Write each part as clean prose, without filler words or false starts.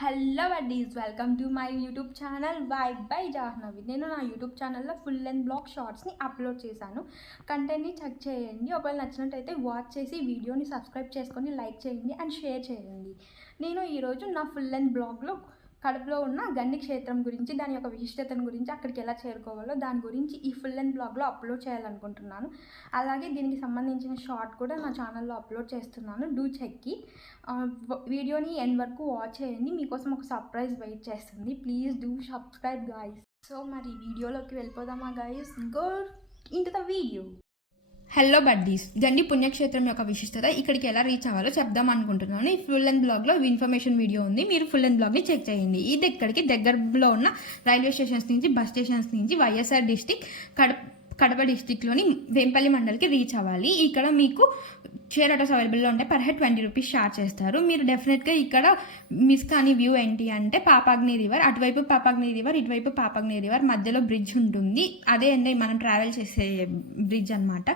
Hello buddies, welcome to my YouTube channel vibe by Jahnavi. నేను నా YouTube ఛానల్లో full length blog షార్ట్స్ని upload చేశాను. కంటెంట్ని చెక్ చేయండి. ఒకవేళ నచ్చినట్టయితే వాచ్ చేసి వీడియోని సబ్స్క్రైబ్ చేసుకొని లైక్ చేయండి అండ్ షేర్ చేయండి. నేను ఈరోజు నా ఫుల్ లెంత్ బ్లాగ్లో కడపలో ఉన్న గండి క్షేత్రం గురించి, దాని యొక్క విశిష్టతను గురించి, అక్కడికి ఎలా చేరుకోవాలో దాని గురించి ఈ ఫుల్ లెంత్ బ్లాగ్లో అప్లోడ్ చేయాలనుకుంటున్నాను. అలాగే దీనికి సంబంధించిన షార్ట్ కూడా నా ఛానల్లో అప్లోడ్ చేస్తున్నాను. డూ చెక్కి వీడియోని ఎండ్ వరకు వాచ్ చేయండి. మీకోసం ఒక సర్ప్రైజ్ వెయిట్ చేస్తుంది. Please do subscribe guys. So మరి వీడియోలోకి వెళ్ళిపోదామా guys? Go into the video. Hello buddies, గండి పుణ్యక్షేత్రం యొక్క విశిష్టత, ఇక్కడికి ఎలా రీచ్ అవ్వాలో చెప్దాం అనుకుంటున్నాను. ఈ ఫుల్ లెంత్ బ్లాగ్లో ఇన్ఫర్మేషన్ వీడియో ఉంది. మీరు ఫుల్ లెంత్ బ్లాగ్ని చెక్ చేయండి. ఇది ఇక్కడికి దగ్గరలో ఉన్న రైల్వే స్టేషన్స్ నుంచి, బస్ స్టేషన్స్ నుంచి వైఎస్ఆర్ డిస్టిక్ కడప డిస్టిక్లోని వేంపల్లి మండలికి రీచ్ అవ్వాలి. ఇక్కడ మీకు షేర్ ఆటోస్ అవైలబుల్లో ఉంటాయి. పర్ హెడ్ 20 రూపీస్ ఛార్జ్ చేస్తారు. మీరు డెఫినెట్గా ఇక్కడ మిస్ కాని వ్యూ ఏంటి అంటే పాపాగ్ని రివర్. అటువైపు పాపాగ్ని రివర్, ఇటువైపు పాపాగ్ని రివర్, మధ్యలో బ్రిడ్జ్ ఉంటుంది. అదే అండి మనం ట్రావెల్ చేసే బ్రిడ్జ్ అనమాట.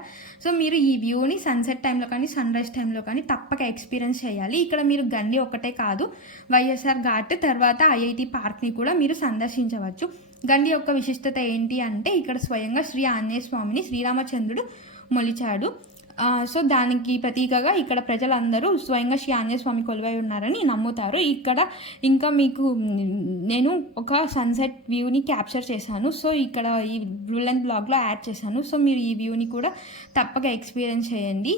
సో మీరు ఈ వ్యూని సన్సెట్ టైంలో కానీ సన్ రైజ్ టైంలో కానీ తప్పక ఎక్స్పీరియన్స్ చేయాలి. ఇక్కడ మీరు గండి ఒక్కటే కాదు, వైఎస్ఆర్ ఘాట్ తర్వాత ఐఐటి పార్క్ని కూడా మీరు సందర్శించవచ్చు. గండి యొక్క విశిష్టత ఏంటి అంటే ఇక్కడ స్వయంగా శ్రీ ఆంజనేయ స్వామిని శ్రీరామచంద్రుడు మొలిచాడు. సో దానికి ప్రతీకగా ఇక్కడ ప్రజలందరూ స్వయంగా శ్రీ ఆంజనేయ స్వామి కొలువై ఉన్నారని నమ్ముతారు. ఇక్కడ ఇంకా మీకు నేను ఒక సన్సెట్ వ్యూని క్యాప్చర్ చేశాను. సో ఇక్కడ ఈ బ్లూలెంత్ బ్లాగ్లో యాడ్ చేశాను. సో మీరు ఈ వ్యూని కూడా తప్పక ఎక్స్పీరియన్స్ చేయండి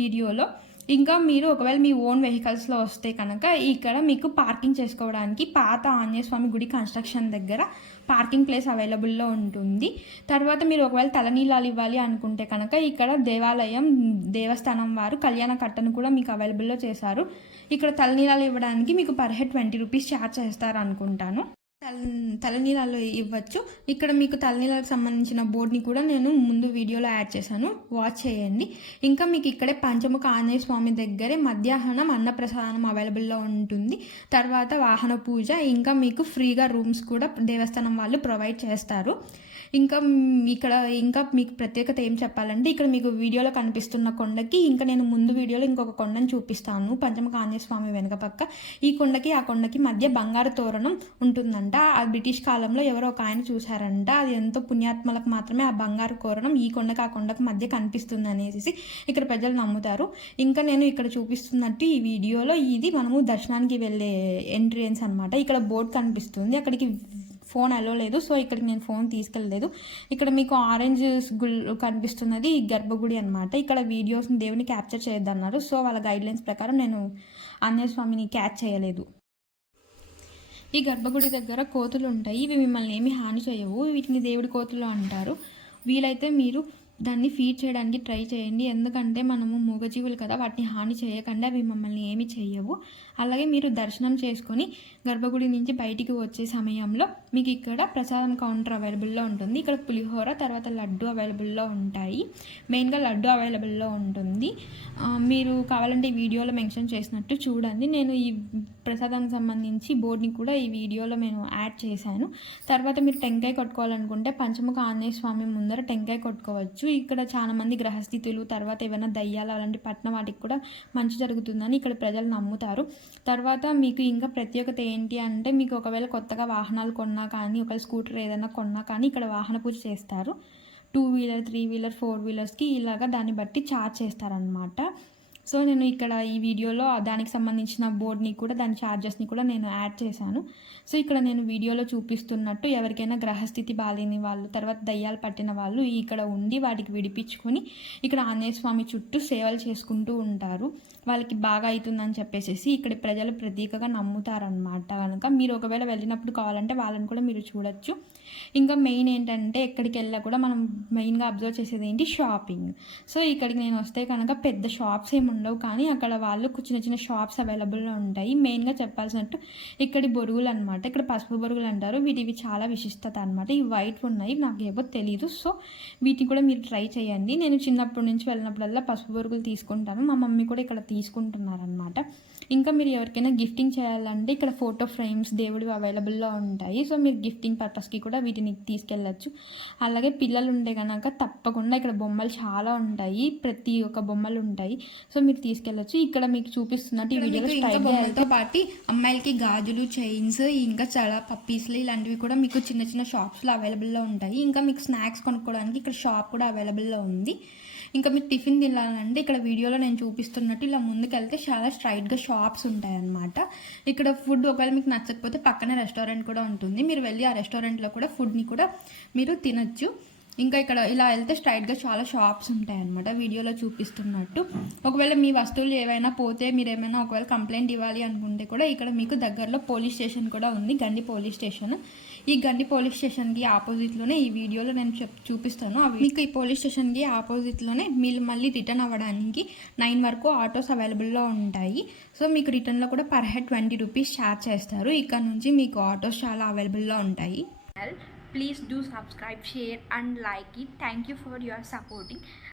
వీడియోలో. ఇంకా మీరు ఒకవేళ మీ ఓన్ వెహికల్స్లో వస్తే కనుక ఇక్కడ మీకు పార్కింగ్ చేసుకోవడానికి పాత ఆంజనేయ స్వామి గుడి కన్స్ట్రక్షన్ దగ్గర పార్కింగ్ ప్లేస్ అవైలబుల్లో ఉంటుంది. తర్వాత మీరు ఒకవేళ తలనీలాలు ఇవ్వాలి అనుకుంటే కనుక ఇక్కడ దేవస్థానం వారు కళ్యాణ కట్టను కూడా మీకు అవైలబుల్లో చేశారు. ఇక్కడ తలనీలాలు ఇవ్వడానికి మీకు పర్ హెడ్ 20 రూపీస్ ఛార్జ్ చేస్తారు అనుకుంటాను. తలనీలాలు ఇవ్వచ్చు. ఇక్కడ మీకు తలనీలాలకు సంబంధించిన బోర్డ్ని కూడా నేను ముందు వీడియోలో యాడ్ చేశాను, వాచ్ చేయండి. ఇంకా మీకు ఇక్కడే పంచముఖ ఆంజనేయ స్వామి దగ్గరే మధ్యాహ్నం అన్నప్రసాదం అవైలబుల్లో ఉంటుంది. తర్వాత వాహన పూజ, ఇంకా మీకు ఫ్రీగా రూమ్స్ కూడా దేవస్థానం వాళ్ళు ప్రొవైడ్ చేస్తారు. ఇంకా మీకు ప్రత్యేకత ఏం చెప్పాలంటే ఇక్కడ మీకు వీడియోలో కనిపిస్తున్న కొండకి ఇంకా నేను ముందు వీడియోలో ఇంకొక కొండను చూపిస్తాను. పంచముఖ ఆంజనేయ స్వామి వెనక పక్క ఈ కొండకి ఆ కొండకి మధ్య బంగారు తోరణం ఉంటుందంట. ఆ బ్రిటిష్ కాలంలో ఎవరో ఒక ఆయన చూశారంట. అది ఎంతో పుణ్యాత్మలకు మాత్రమే ఆ బంగారు తోరణం ఈ కొండకి ఆ కొండకి మధ్య కనిపిస్తుంది అనేసి ఇక్కడ ప్రజలు నమ్ముతారు. ఇంకా నేను ఇక్కడ చూపిస్తున్నట్టు ఈ వీడియోలో ఇది మనము దర్శనానికి వెళ్ళే ఎంట్రన్స్ అనమాట. ఇక్కడ బోర్డు కనిపిస్తుంది, అక్కడికి ఫోన్ అలో లేదు. సో ఇక్కడికి నేను ఫోన్ తీసుకెళ్ళలేదు. ఇక్కడ మీకు ఆరెంజ్ కనిపిస్తున్నది గర్భగుడి అనమాట. ఇక్కడ వీడియోస్ని దేవుని క్యాప్చర్ చేయొద్దన్నారు. సో వాళ్ళ గైడ్లైన్స్ ప్రకారం నేను ఆంజనేయ స్వామిని క్యాచ్ చేయలేదు. ఈ గర్భగుడి దగ్గర కోతులు ఉంటాయి. ఇవి మిమ్మల్ని ఏమీ హాని చేయవు. వీటిని దేవుడి కోతులు అంటారు. వీలైతే మీరు దాన్ని ఫీడ్ చేయడానికి ట్రై చేయండి. ఎందుకంటే మనము మూగజీవులు కదా, వాటిని హాని చేయకుండా అవి మమ్మల్ని ఏమి చేయవు. అలాగే మీరు దర్శనం చేసుకొని గర్భగుడి నుంచి బయటికి వచ్చే సమయంలో మీకు ఇక్కడ ప్రసాదం కౌంటర్ అవైలబుల్లో ఉంటుంది. ఇక్కడ పులిహోర తర్వాత లడ్డు అవైలబుల్లో ఉంటాయి. మెయిన్గా లడ్డు అవైలబుల్లో ఉంటుంది. మీరు కావాలంటే ఈ వీడియోలో మెన్షన్ చేసినట్టు చూడండి. నేను ఈ ప్రసాదానికి సంబంధించి బోర్డుని కూడా ఈ వీడియోలో నేను యాడ్ చేశాను. తర్వాత మీరు టెంకాయ కొట్టుకోవాలనుకుంటే పంచముఖ ఆంజనేయ స్వామి ముందర టెంకాయ కొట్టుకోవచ్చు. ఇక్కడ చాలా మంది గ్రహస్థితులు తర్వాత ఏమైనా దయ్యాలు అలాంటి పట్టిన వాటికి కూడా మంచి జరుగుతుందని ఇక్కడ ప్రజలు నమ్ముతారు. తర్వాత మీకు ఇంకా ప్రత్యేకత ఏంటి అంటే మీకు ఒకవేళ కొత్తగా వాహనాలు కొన్నా కానీ, ఒకవేళ స్కూటర్ ఏదైనా కొన్నా కానీ ఇక్కడ వాహన పూజ చేస్తారు. 2 వీలర్ 3 వీలర్ 4 వీలర్స్కి ఇలాగా దాన్ని బట్టి ఛార్జ్ చేస్తారనమాట. సో నేను ఇక్కడ ఈ వీడియోలో దానికి సంబంధించిన బోర్డ్ని కూడా దాని ఛార్జెస్ని కూడా నేను యాడ్ చేశాను. సో ఇక్కడ నేను వీడియోలో చూపిస్తున్నట్టు ఎవరికైనా గ్రహస్థితి బాలేని వాళ్ళు తర్వాత దయ్యాలు పట్టిన వాళ్ళు ఇక్కడ ఉండి వాటికి విడిపించుకొని ఇక్కడ ఆంజనేయ స్వామి చుట్టూ సేవలు చేసుకుంటూ ఉంటారు. వాళ్ళకి బాగా అవుతుందని చెప్పేసి ఇక్కడ ప్రజలు ప్రతీకగా నమ్ముతారనమాట. కనుక మీరు ఒకవేళ వెళ్ళినప్పుడు కావాలంటే వాళ్ళని కూడా మీరు చూడొచ్చు. ఇంకా మెయిన్ ఏంటంటే ఎక్కడికి వెళ్ళా కూడా మనం మెయిన్గా అబ్జర్వ్ చేసేది ఏంటి, షాపింగ్. సో ఇక్కడికి నేను వస్తే కనుక పెద్ద షాప్స్ ఏమి ఉండవు, కానీ అక్కడ వాళ్ళు చిన్న చిన్న షాప్స్ అవైలబుల్లో ఉంటాయి. మెయిన్గా చెప్పాల్సినట్టు ఇక్కడి బొరుగులు అనమాట. ఇక్కడ పసుపు బొరుగులు అంటారు. వీటివి చాలా విశిష్టత అనమాట. ఇవి వైట్ ఉన్నాయి, నాకు ఏవో తెలీదు. సో వీటిని కూడా మీరు ట్రై చేయండి. నేను చిన్నప్పటి నుంచి వెళ్ళినప్పుడల్లా పసుపు బొరుగులు తీసుకుంటాను. మా మమ్మీ కూడా ఇక్కడ తీసుకుంటున్నారనమాట. ఇంకా మీరు ఎవరికైనా గిఫ్టింగ్ చేయాలంటే ఇక్కడ ఫోటో ఫ్రేమ్స్ దేవుడివి అవైలబుల్లో ఉంటాయి. సో మీరు గిఫ్టింగ్ పర్పస్కి కూడా వీటిని తీసుకెళ్ళచ్చు. అలాగే పిల్లలు ఉంటే కనుక తప్పకుండా ఇక్కడ బొమ్మలు చాలా ఉంటాయి, ప్రతి ఒక్క బొమ్మలు ఉంటాయి. సో మీరు తీసుకెళ్ళచ్చు. ఇక్కడ మీకు చూపిస్తున్నట్టు ఈ వీడియోలో స్ట్రైట్ బొమ్మలతో పాటు అమ్మాయిలకి గాజులు, చైన్స్, ఇంకా చాలా పప్పీస్లు ఇలాంటివి కూడా మీకు చిన్న చిన్న షాప్స్లో అవైలబుల్లో ఉంటాయి. ఇంకా మీకు స్నాక్స్ కొనుక్కోవడానికి ఇక్కడ షాప్ కూడా అవైలబుల్లో ఉంది. ఇంకా మీరు టిఫిన్ తినాలంటే ఇక్కడ వీడియోలో నేను చూపిస్తున్నట్టు ఇలా ముందుకెళ్తే చాలా స్ట్రైట్గా షాప్స్ ఉంటాయన్నమాట. ఇక్కడ ఫుడ్ ఒకవేళ మీకు నచ్చకపోతే పక్కనే రెస్టారెంట్ కూడా ఉంటుంది, మీరు వెళ్ళి ఆ రెస్టారెంట్లో కూడా ఫుడ్ని కూడా మీరు తినచ్చు. ఇంకా ఇక్కడ ఇలా వెళ్తే స్ట్రైట్గా చాలా షాప్స్ ఉంటాయన్నమాట వీడియోలో చూపిస్తున్నట్టు. ఒకవేళ మీ వస్తువులు ఏవైనా పోతే మీరు ఏమైనా ఒకవేళ కంప్లైంట్ ఇవ్వాలి అనుకుంటే కూడా ఇక్కడ మీకు దగ్గరలో పోలీస్ స్టేషన్ కూడా ఉంది, గండి పోలీస్ స్టేషన్. ఈ గండి పోలీస్ స్టేషన్కి ఆపోజిట్లోనే ఈ వీడియోలో నేను చూపిస్తాను. మీకు ఈ పోలీస్ స్టేషన్కి ఆపోజిట్లోనే మీరు మళ్ళీ రిటర్న్ అవ్వడానికి 9 వరకు ఆటోస్ అవైలబుల్లో ఉంటాయి. సో మీకు రిటర్న్లో కూడా పర్ హెడ్ 20 రూపీస్ ఛార్జ్ చేస్తారు. ఇక్కడ నుంచి మీకు ఆటోస్ చాలా అవైలబుల్లో ఉంటాయి. Please do subscribe, share and like it. Thank you for your supporting.